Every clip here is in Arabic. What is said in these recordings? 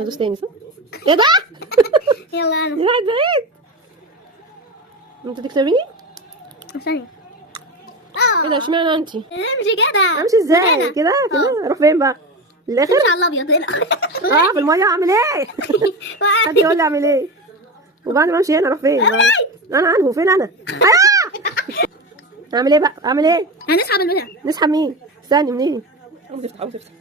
ادوس تاني صح؟ ايه ده؟ يلا انا دي راحت بعيد. انت تكسبيني؟ ثانية. ايه ده اشمعنى انت؟ امشي كده. امشي ازاي؟ هنا. كده اروح فين بقى؟ للاخر؟ امشي على الابيض هنا. في الميه اعمل ايه؟ حد يقول لي اعمل ايه؟ وبعد ما امشي هنا اروح فين؟ انا عنه فين انا؟ اعمل ايه بقى؟ اعمل ايه؟ هنسحب البتاع. نسحب مين؟ استني منين؟ عاوز تفتح عاوز تفتح.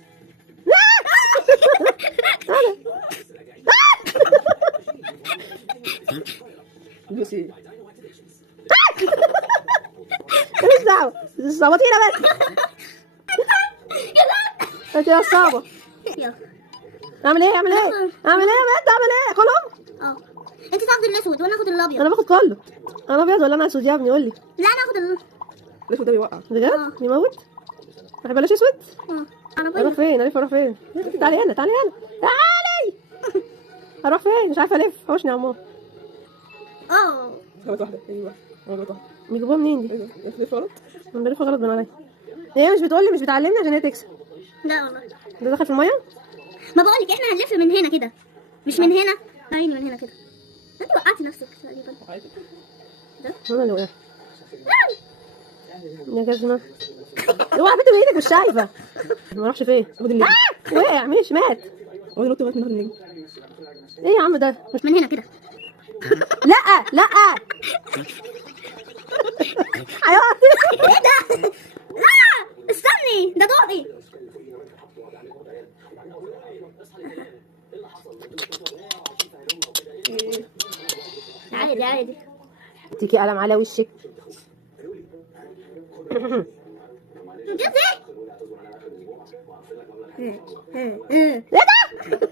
بصي ماليش دعوة صوتينا بس. انت يا الصعبة. يلا اعمل ايه؟ اعمل ايه؟ اعمل ايه يا بنت؟ اعمل ايه؟ كلهم؟ انت تاخد الاسود وانا اخد الابيض. انا باخد كله. انا ابيض ولا انا اسود يا ابني؟ قول لي. لا انا اخد الاسود ده بيوقع بجد؟ يموت؟ ما بلاش اسود؟ انا اروح فين؟ اروح فين؟ تعالي هنا تعالي هنا تعالي. اروح فين؟ مش عارفه الف. حوشني يا عمار. غلط واحده. ايوه غلط واحده. بيجيبوها منين دي؟ ايوه بتلف غلط. انا بلف غلط بين عليا. هي مش بتقولي مش بتعلمني عشان هي تكسب. لا والله. ده دخل في الميه؟ ما بقولك احنا هنلف من هنا كده مش من هنا. عيني من هنا كده. انت وقعتي نفسك تقريبا. انا اللي وقعت يا جزمه. اوعى بنت بايدك مش شايفه. ما اروحش فين؟ وقع مش مات. هو نط لغايه من نهر النجم. ايه يا عم ده؟ مش من هنا كده. لا لا هيقع. ايه ده؟ لا استني ده دوري. عادي عادي. اديكي قلم على وشك. جبت ايه؟ ايه ده؟